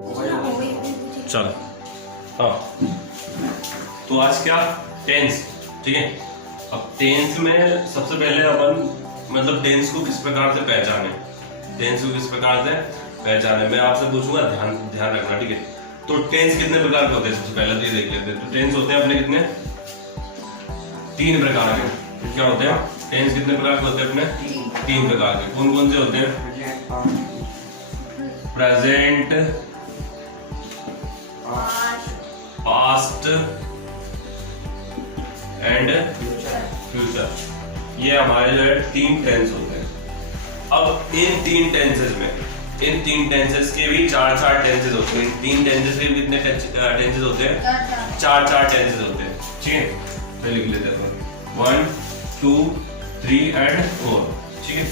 चलो हाँ, तो आज क्या टेंस, ठीक है। अब टेंस में सबसे पहले अपन मतलब टेंस को किस प्रकार से पहचाने, टेंस को किस प्रकार से पहचाने मैं आपसे पूछूंगा, ध्यान रखना, ठीक है। तो टेंस कितने प्रकार के होते हैं, सबसे पहले तो ये देख लेते हैं। तो टेंस होते हैं अपने कितने, 3 प्रकार के। तो क्या होते हैं टेंस, कितने प्रकार के होते हैं अपने, 3 प्रकार के। कौन कौन से होते हैं? Present, past and future. ये हमारे जो है 3 टेंस होते हैं। अब इन 3 टेंसेस में, इन 3 टेंसेस के भी 4 टेंसेस होते हैं। इन 3 टेंसेस के भी कितने टेंसेस होते हैं? 4 टेंसेस होते हैं, ठीक है। तो लिख लेते हैं 1 2 3 एंड 4, ठीक है।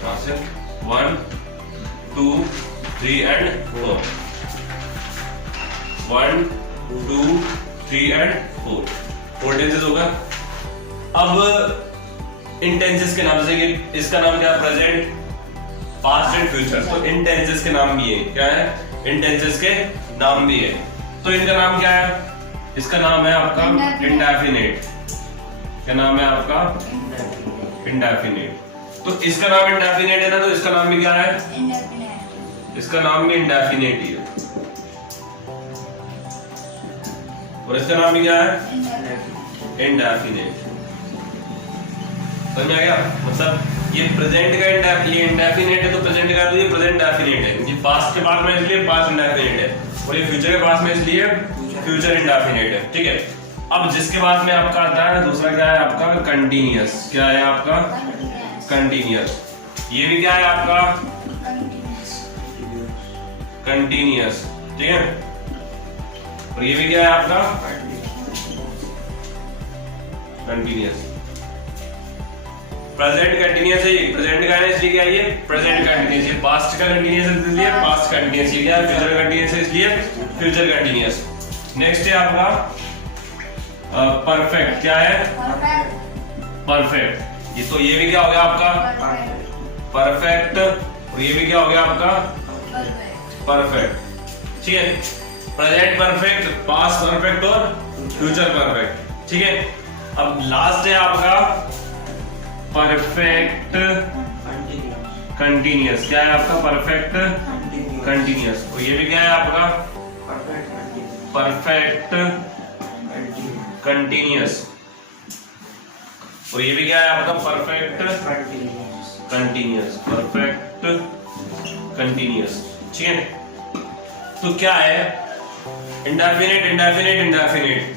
यहाँ से 1 2 3 एंड 4, 1 2 3 एंड 4 टेंसेस होगा। अब इन टेंसेस के नाम से, इसका नाम क्या है? Present, past and future. तो इन टेंसेस के नाम भी है, क्या है? इन टेंसेस के नाम भी है। तो इनका नाम क्या है? इसका नाम है आपका इंडेफिनिट। क्या नाम है आपका? इंडेफिनिट। तो इसका नाम इंडेफिनिट है ना, तो इसका नाम भी क्या है? इसका नाम भी इंडेफिनिट ही है। और इसका नाम भी क्या है? इंडेफिनिट। समझ आ गया? मतलब ये प्रेजेंट का इंडेफिनिट है, तो प्रेजेंट का, तो ये प्रेजेंट डेफिनिट है। ये पास्ट के पास में इसलिए पास्ट इंडेफिनिट है, और ये फ्यूचर के पास में इसलिए फ्यूचर इंडेफिनिट है, ठीक है। अब जिसके बाद में आपका आता है दूसरा, क्या है आपका? कंटीन्यूअस। क्या है आपका? कंटीन्यूअस। ये भी क्या है आपका? कंटीन्यूअस, ठीक है। और ये भी क्या है आपका? कंटीन्यूअस। प्रेजेंट कंटीन्यूअस है, प्रेजेंट का है इसलिए क्या है? ये प्रेजेंट कंटीन्यूअस है। पास्ट का कंटीन्यूअस है इसलिए पास्ट कंटीन्यूअस। ये क्या है? फ्यूचर कंटीन्यूअस है इसलिए फ्यूचर कंटीन्यूअस। नेक्स्ट है आपका परफेक्ट। क्या है? परफेक्ट। ये तो ये भी क्या हो गया आपका? परफेक्ट। और ये भी क्या हो गया आपका? परफेक्ट, ठीक है। प्रेजेंट परफेक्ट, पास्ट परफेक्ट और फ्यूचर परफेक्ट, ठीक है। अब लास्ट है आपका परफेक्ट कंटीन्यूअस। क्या है आपका? Perfect continuous. और ये भी क्या है आपका? Perfect continuous. और ये भी क्या है आपका? Perfect continuous. परफेक्ट कंटीन्यूअस, ठीक है। तो क्या है? Indefinite, indefinite, indefinite,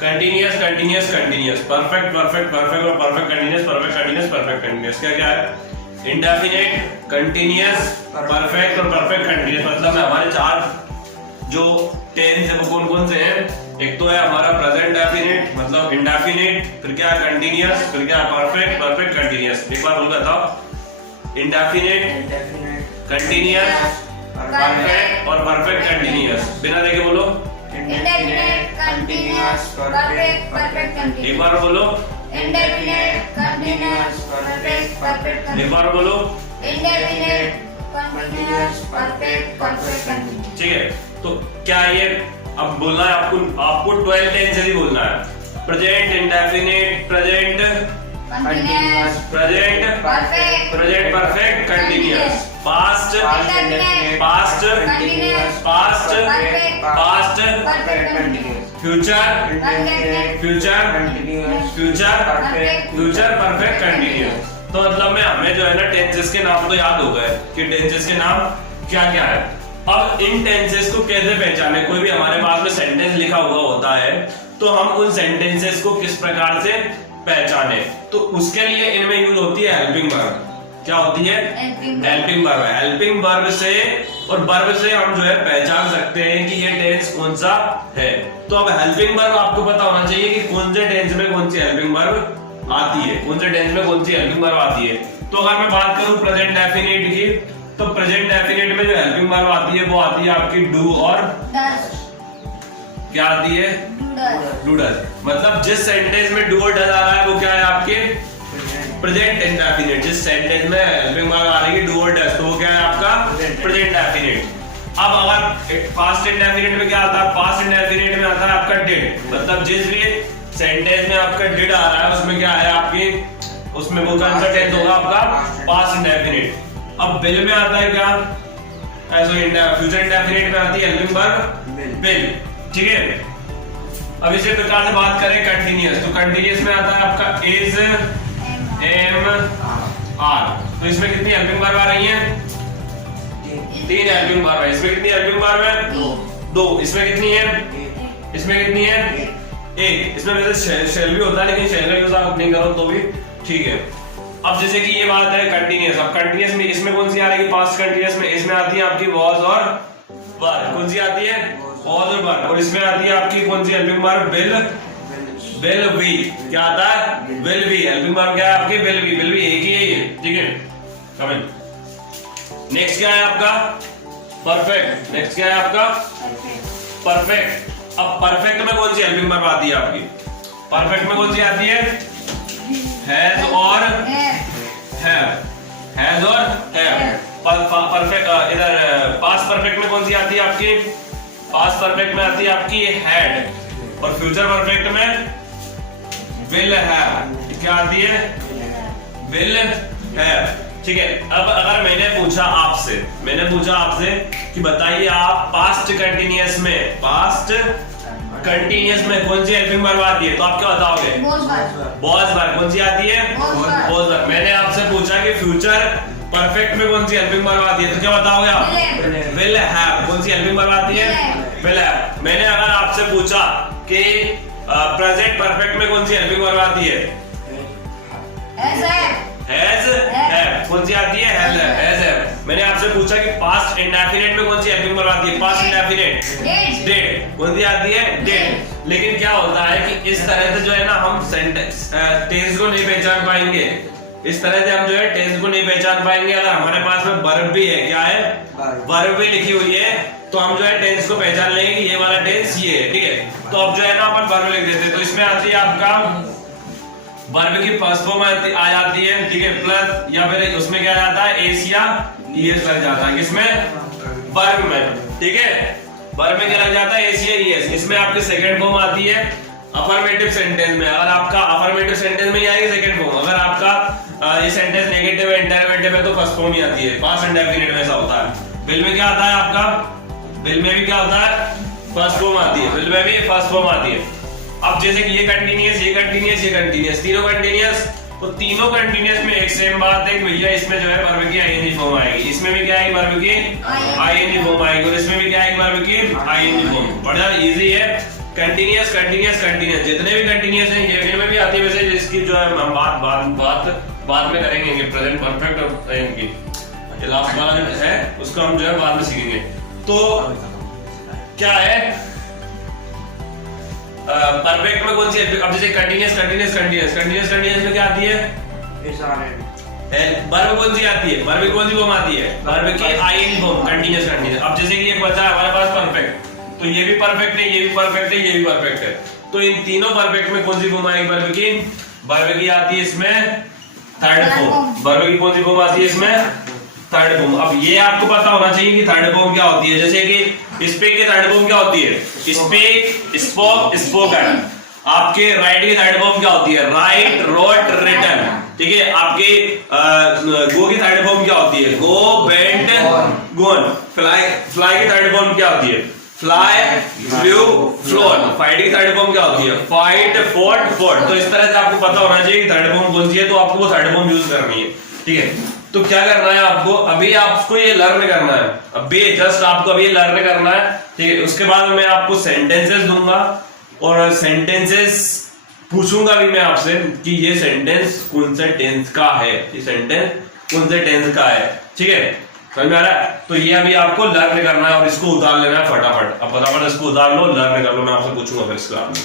continuous, continuous, continuous, perfect, perfect, perfect और perfect continuous, perfect continuous, perfect continuous. क्या क्या है? इंडेफिनिट, कंटीन्यूअस, परफेक्ट और परफेक्ट कंटीन्यूअस। मतलब हमारे 4 जो टेंस है वो कौन कौन से हैं? एक तो है हमारा प्रेजेंट डेफिनिट, मतलब इंडेफिनिट, फिर क्या है? कंटीन्यूअस, फिर क्या है? Perfect, perfect continuous. एक बार बोल बताओ, इंडेफिनिट, कंटीन्यूअस, परफेक्ट और परफेक्ट कंटीन्यूअस। बिना देखे बोलो, indefinite, continuous, perfect, perfect continuous. एक बार बोलो, indefinite, continuous, perfect, perfect continuous. एक बार बोलो, indefinite, continuous, perfect, perfect continuous. ठीक है। तो क्या ये अब बोलना है आपको 12 टेंसेस ही बोलना है। Present, indefinite, present continuous, present perfect, present perfect continuous, past indefinite, past continuous, past perfect, past perfect continuous. Future indefinite, future continuous, future perfect, future perfect continuous. तो मतलब में हमें जो है ना टेंसेस के नाम तो याद हो गए कि टेंसेस के नाम क्या क्या है। अब इन टेंसेस को कैसे पहचाने? कोई भी हमारे पास में सेंटेंस लिखा हुआ होता है तो हम उन सेंटेंसेस को किस प्रकार से पहचाने? तो उसके लिए इनमें यूज होती है हेल्पिंग वर्ब। क्या होती है? Helping verb. हेल्पिंग वर्ब से और वर्ब से हम जो है पहचान सकते हैं कि ये टेंस कौन सा है। तो अब हेल्पिंग वर्ब आपको पता होना चाहिए कि कौन से टेंस में कौन सी हेल्पिंग वर्ब आती है, कौन से टेंस में कौन सी हेल्पिंग वर्ब आती है। तो अगर मैं बात करूं प्रेजेंट डेफिनिट की, तो प्रेजेंट डेफिनिट में जो हेल्पिंग वर्ब आती है वो आती है आपकी डू और डज। क्या आती है? Do does. मतलब जिस सेंटेंस में डू और डज आ रहा है वो क्या है? आपके प्रेजेंट इंडेफिनिट। जिस सेंटेंस में हेल्पिंग वर्ब आ रही है डू और डज, तो वो क्या है? आपका प्रेजेंट डेफिनिट। अब अगर पास्ट इंडेफिनिट में क्या आता है, पास्ट इंडेफिनिट में आता है आपका डिड, मतलब जिस भी सेंटेंस में आपका डिड आ रहा है उसमें क्या है आपकी, उसमें वो कौन सा टेंस होगा आपका, पास्ट इंडेफिनिट। अब विल में आता है क्या, फ्यूचर इंडेफिनिट में आती है हेल्पिंग वर्ब विल, ठीक है। अब इसी प्रकार से बात करें कंटीन्यूअस, तो कंटीन्यूअस में आता है आपका इज, एम, आर। तो इसमें कितनी हेल्पिंग वर्ब आ रही है, 3 हेल्पिंग वर्ब है। इसमें कितनी हेल्पिंग वर्ब है, 2। इसमें कितनी है, इसमें कितनी है, 1। इसमें वैसे शेल भी होता है लेकिन शेल का यूज आप नहीं करो तो भी ठीक है। अब जैसे कि ये बात है कंटीन्यूअस, अब कंटीन्यूअस में इसमें कौन सी आ रही है, पास्ट कंटीन्यूअस में इसमें आती है आपकी वाज और वर। कौन सी आती है, वाज और वर। और इसमें आती है आपकी कौन सी helping verb, will, will be. क्या आता है, विल बी। हेल्पिंग वर्ब क्या है आपकी, विल बी। विल बी एक ही है ये, ठीक है। कमेंट। नेक्स्ट क्या है आपका, परफेक्ट। नेक्स्ट क्या है आपका, परफेक्ट। अब परफेक्ट में कौन सी हेल्पिंग वर्ब आती है आपकी, परफेक्ट में कौन सी आती है, हैज और हैव, हैज और हैव। परफेक्ट इधर पास्ट परफेक्ट में कौन सी आती है आपकी, पास्ट परफेक्ट में आती है आपकी हैड, और फ्यूचर परफेक्ट में विल हैव। क्या आती है, विल हैव, ठीक है। अब अगर मैंने पूछा आपसे कि बताइए आप पास्ट कंटीन्यूअस में कौन सी हेल्पिंग वर्ब आती है, तो आप क्या बताओगे, वॉज वर्ब। कौन सी आती है, वॉज वर्ब। मैंने आपसे पूछा कि फ्यूचर परफेक्ट में कौन सी हेल्पिंग वर्ब आती है, तो क्या बताओगे आप, विल हैव। कौन सी हेल्पिंग वर्ब आती है, विल हैव। मैंने अगर आपसे पूछा कि प्रेजेंट परफेक्ट में कौन सी हेल्पिंग वर्ब आती है, हैज हैव। कौन सी आती है, हैज हैव। मैंने आपसे पूछा कि पास्ट इंडेफिनिट में कौन सी हेल्पिंग वर्ब आती है, पास्ट इंडेफिनिट डिड। कौन सी आती है, डिड। लेकिन क्या होता है कि इस तरह से जो है ना हम सेंटेंस टेंस को नहीं पहचान पाएंगे, इस तरह से हम जो है टेंस को नहीं पहचान पाएंगे। अगर हमारे पास में वर्ब भी है, क्या है, वर्ब भी लिखी हुई है, तो हम जो है टेंस को पहचान लेंगे कि ये वाला टेंस ये है, ठीक है। तो अब जो है ना अपन वर्ब लिख देते हैं, तो इसमें आती है आपका वर्ब की फर्स्ट फॉर्म आ जाती है, ठीक है, प्लस या फिर उसमें क्या जाता है, एस या ईएस लग जाता है, किसमें, वर्ब में, ठीक है। वर्ब में क्या लग जाता है, एस या ईएस। इसमें आपकी सेकंड फॉर्म आती है अफर्मेटिव सेंटेंस में। अगर आपका अफर्मेटिव सेंटेंस में ही आएगी सेकंड फॉर्म, अगर आपका ये सेंटेंस नेगेटिव है, इंटररोगेटिव है, तो फर्स्ट फॉर्म ही आती है। पास्ट इंडेफिनिट में ऐसा होता है। विल में क्या आता है आपका, विल में भी क्या होता है, फर्स्ट फॉर्म आती है, विल में भी फर्स्ट फॉर्म आती है। अब जैसे कि ये कंटीन्यूअस, ये कंटीन्यूअस, ये कंटीन्यूअस, तीनों कंटीन्यूअस, तो तीनों कंटीन्यूअस में एक सेम बात है कि भैया इसमें जो है वर्ब की आईएनजी फॉर्म आएगी, इसमें भी क्या आएगी, वर्ब की आईएनजी फॉर्म आएगी, और इसमें भी क्या आएगी, वर्ब की आईएनजी फॉर्म। बड़ा इजी है। कंटीन्यूअस कंटीन्यूअस कंटीन्यूअस जितने भी कंटीन्यूअस हैं ये इनमें भी आती है। वैसे इसकी जो है हम बात में करेंगे, प्रेजेंट परफेक्ट और इनकी लास्ट वाला जो है उसको हम जो है बाद में सीखेंगे। तो क्या है परफेक्ट में कौन सी, अब जैसे continuous continuous continuous continuous continuous में क्या आती है, वर्ब कौन सी आती है, वर्ब कौन सी फॉर्म आती है, वर्ब की आईएनजी फॉर्म, कंटीन्यूअस कंटीन्यूअस। अब जैसे कि एक बचा है हमारे पास परफेक्ट, तो ये भी परफेक्ट है, ये भी परफेक्ट है, ये भी परफेक्ट है। तो इन तीनों परफेक्ट में कौन सी फॉर्म आएगी, वर्ब की, वर्ब की आती है इसमें थर्ड फॉर्म। वर्ब की कौन सी फॉर्म आती है इसमें, थर्ड फॉर्म। अब ये आपको पता होना चाहिए कि थर्ड फॉर्म क्या होती है। जैसे कि स्पीक की थर्ड फॉर्म क्या होती है, स्पीक, स्पोक, स्पोकन। आपके राइट की थर्ड फॉर्म क्या होती है, राइट, रोट, रिटन, ठीक है। आपके गो की थर्ड फॉर्म क्या होती है, गो, वेंट, गॉन। फ्लाई की थर्ड फॉर्म क्या होती है, फ्लाई, फ्लू, फ्लोन। फाइट की थर्ड फॉर्म क्या होती है, फाइट, फॉट, फॉट। तो इस तरह से आपको पता होना चाहिए कि थर्ड फॉर्म कौन सी है, तो आपको वो थर्ड फॉर्म यूज करनी है, ठीक है। तो क्या करना है आपको, अभी आपको ये लर्न करना है, अभी जस्ट आपको अभी लर्न करना है, ठीक है। उसके बाद मैं आपको सेंटेंसेस दूंगा और सेंटेंसेस पूछूंगा भी मैं आपसे कि ये सेंटेंस कौन से टेंस का है, ये सेंटेंस कौन से टेंस का है, ठीक है। समझ में आ रहा है। तो ये अभी आपको लर्न करना है और इसको उतार लेना है फटाफट। अब फटाफट इसको उतार लो, लर्न कर लो, मैं आपसे पूछूंगा फिर इसके बाद में।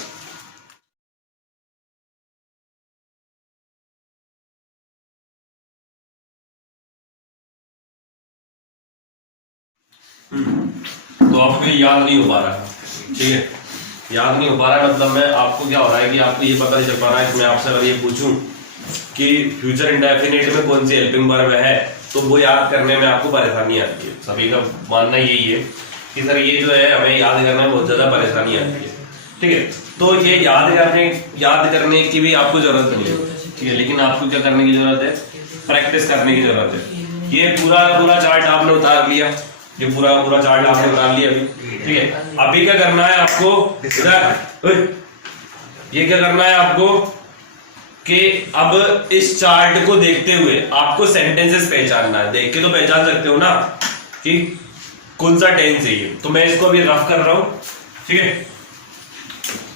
तो आपको ये याद नहीं हो पा रहा, ठीक है, याद नहीं हो पा रहा, मतलब मैं आपको क्या हो रहा है कि आपको ये पता नहीं चल पा रहा है कि मैं आपसे अगर ये पूछूं कि फ्यूचर इंडेफिनिट में कौन सी हेल्पिंग वर्ब है, तो वो याद करने में आपको परेशानी आती है। सभी का मानना यही है कि सर ये जो है हमें याद करने में बहुत ज्यादा परेशानी आती है, ठीक है। तो ये याद करने की भी आपको जरूरत नहीं है, ठीक है, लेकिन आपको क्या करने की जरूरत है, प्रैक्टिस करने की जरूरत है। ये पूरा चार्ट आपने उतार लिया, ये पूरा चार्ट आपने उतार लिया अभी, ठीक है। अभी क्या करना है आपको, ये क्या करना है आपको कि अब इस चार्ट को देखते हुए आपको सेंटेंसेस पहचानना है। देख के तो पहचान सकते हो ना कि कौन सा टेंस है ये, तो मैं इसको अभी रफ कर रहा हूं, ठीक है,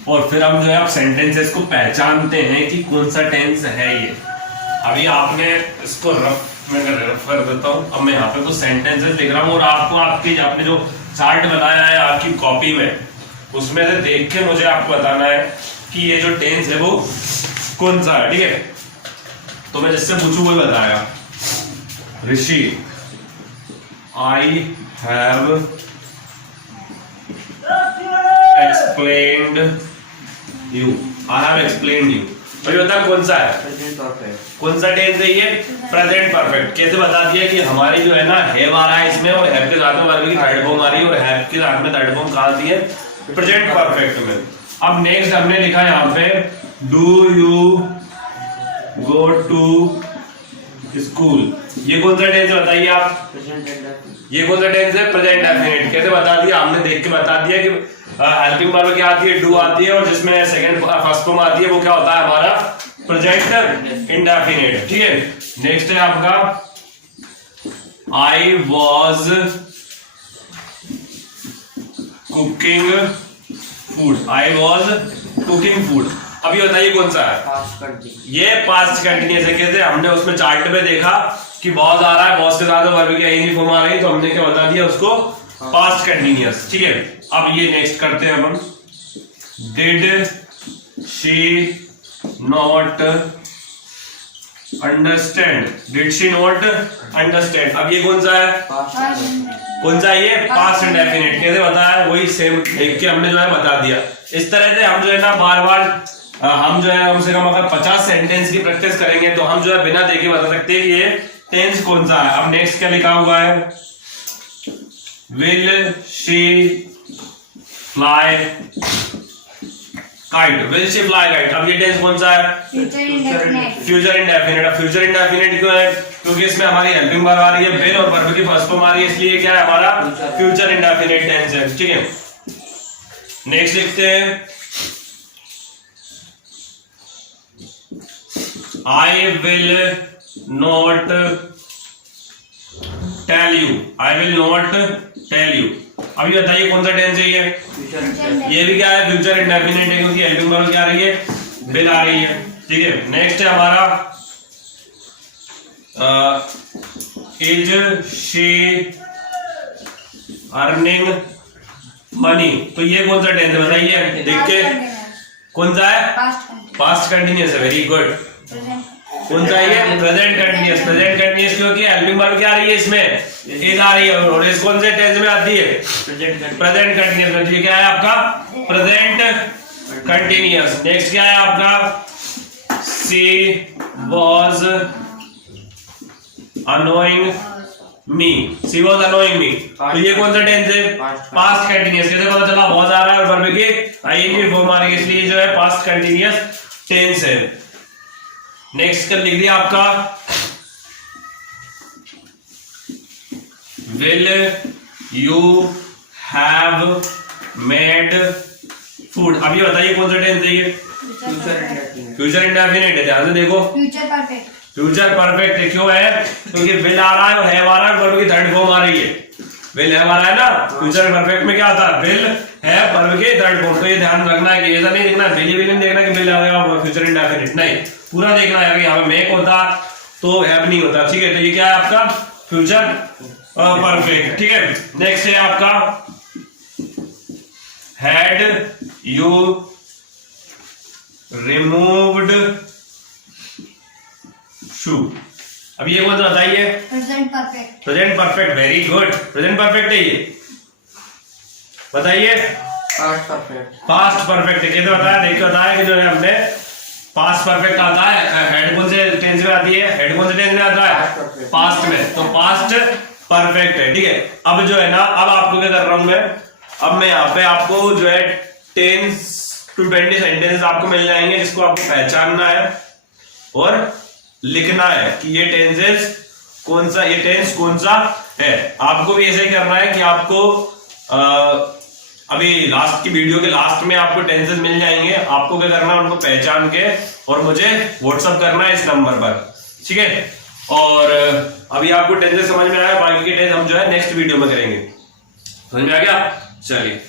और फिर हम जो है आप सेंटेंसेस को पहचानते हैं कि कौन सा टेंस है ये। अभी आपने इसको रफ कर देता हूं। अब मैं यहाँ पे तो सेंटेंसेस लिख रहा हूँ और आपको आपने जो चार्ट बनाया है आपकी कॉपी में, उसमें से देख के मुझे आपको बताना है कि ये जो टेंस है वो कौन सा है, ठीक है। तो मैं जिससे पूछूं वही बताया। Rishi, I have explained you, I have explained you. भाई बता कौन सा है, प्रेजेंट परफेक्ट। कौन सा टेंस है ये, प्रेजेंट परफेक्ट। कैसे बता दिया कि हमारी जो है ना हैव आ रहा है इसमें, और हैव के साथ में वर्ब की थर्ड फॉर्म आ रही है, और हैव के साथ में थर्ड फॉर्म कहां दी है, प्रेजेंट परफेक्ट में। अब नेक्स्ट हमने लिखा है यहाँ पे, do you go to school. ये कौन सा टेंस है बताइए आप, प्रेजेंट इंडेफिनिट। ये कौन सा टेंस है, प्रेजेंट डेफिनिट। कैसे बता दिया, हमने देख के बता दिया कि हेल्पिंग वर्ब क्या आती है, डू आती है, और जिसमें सेकंड फर्स्ट फॉर्म आती है वो क्या होता है हमारा, प्रेजेंट इंडेफिनिट, ठीक है। नेक्स्ट है आपका, I was cooking food, I was cooking food. अभी बताइए कौन सा है, पास्ट कंटिन्यूअस। ये पास्ट कंटिन्यूअस है। कैसे, हमने उसमें चार्ट में देखा कि वॉज आ रहा है, वॉज के साथ वर्ब की आईएनजी फॉर्म आ रही है, तो हमने क्या बता दिया उसको, पास्ट कंटिन्यूअस, ठीक है। अब ये नेक्स्ट करते हैं हम, did she not understand, did she not understand. अब ये कौन सा है, कौन सा, ये पास्ट इंडेफिनिट। कैसे बताया, वही सेम देख के हमने जो है बता दिया। इस तरह से हम जो है ना बार बार हम जो है कम से कम अगर 50 सेंटेंस की प्रैक्टिस करेंगे तो हम जो है बिना देखे बता सकते हैं कि ये टेंस कौन सा है। अब नेक्स्ट क्या लिखा हुआ है, will she fly kite, will she fly kite. अब ये टेंस कौन सा है, future indefinite. Future indefinite. Future indefinite क्यों है, क्योंकि इसमें हमारी हेल्पिंग वर्ब आ रही है विल और वर्ब की फर्स्ट फॉर्म आ रही है, इसलिए क्या है हमारा फ्यूचर इंडेफिनिट टेंस है, ठीक है। नेक्स्ट लिखते हैं, I will not tell you, I will not tell you. अभी बताइए कौन सा टेंस है ये, फ्यूचर इंडेफिनिट। ये भी क्या है, फ्यूचर इंडेफिनिट है, क्योंकि हेल्पिंग वर्ब क्या आ रही है, विल आ रही है, ठीक है। नेक्स्ट है हमारा, इज शी अर्निंग मनी। तो ये कौन सा टेंस है बताइए, देख के कौन सा है, पास्ट कंटिन्यूअस है, वेरी गुड। कौन सा है ये, प्रेजेंट कंटिन्यूअस। प्रेजेंट कंटिन्यूअस क्योंकि हेल्पिंग वर्ब क्या आ रही है इसमें, इज आ रही है, और इस कौन से टेंस में आती है, प्रेजेंट कंटिन्यूअस। ये क्या है आपका, प्रेजेंट कंटिन्यूअस। नेक्स्ट क्या है आपका, she was annoying me, she was annoying me. तो ये कौन सा टेंस है, पास्ट कंटिन्यूअस। कैसे पता चला, वाज आ रहा है और वर्ब की आईएनजी फॉर्म आ रही है, इसलिए जो है पास्ट कंटिन्यूअस टेंस है। नेक्स्ट कर लिख दिया आपका, will you have made food. अभी बताइए कौन सा टेंस है ये, फ्यूचर इंडेफिनिट। फ्यूचर इंडेफिनिट है, ध्यान से देखो, फ्यूचर परफेक्ट। फ्यूचर परफेक्ट है। क्यों है, क्योंकि विल आ रहा है और हैव आ रहा है, वर्ब की थर्ड फॉर्म आ रही है, विल हैव आ रहा है ना। फ्यूचर परफेक्ट में क्या आता है, विल हैव वर्ब की थर्ड फॉर्म। तो ये ध्यान रखना है कि ऐसा नहीं देखना विल नहीं देखना कि विल आएगा फ्यूचर इंडेफिनिट, नहीं, पूरा देखना है कि यहाँ पे मेक होता तो हैव नहीं होता, ठीक है। तो ये क्या है आपका, फ्यूचर परफेक्ट, ठीक है। नेक्स्ट है आपका, हैड यू रिमूव्ड शू। अब ये कौन सा बताइए, present perfect. Present perfect, very good. Present perfect है ये, बताइए, पास्ट परफेक्ट। पास्ट परफेक्ट है। कैसे बताया, देख के बताया कि जो है हमने पास्ट परफेक्ट आता है, हेड कौन से टेंस में आती है, हेड कौन से टेंस में आता है, पास्ट में, तो पास्ट परफेक्ट है। ठीक है, अब जो है ना, अब आपको क्या कर रहा हूं मैं, अब मैं यहाँ पे आपको जो है 10 to 20 सेंटेंस आपको मिल जाएंगे, जिसको आपको पहचानना है और लिखना है कि ये टेंसेस कौन सा, ये टेंस कौन सा है। आपको भी ऐसे ही करना है कि आपको अभी लास्ट की वीडियो के लास्ट में आपको टेंसेस मिल जाएंगे, आपको क्या करना है, उनको पहचान के और मुझे व्हाट्सअप करना है इस नंबर पर। ठीक है, और अभी आपको टेंसेस समझ में आया, बाकी के टेंस हम जो है नेक्स्ट वीडियो में करेंगे। समझ में आ गया? चलिए।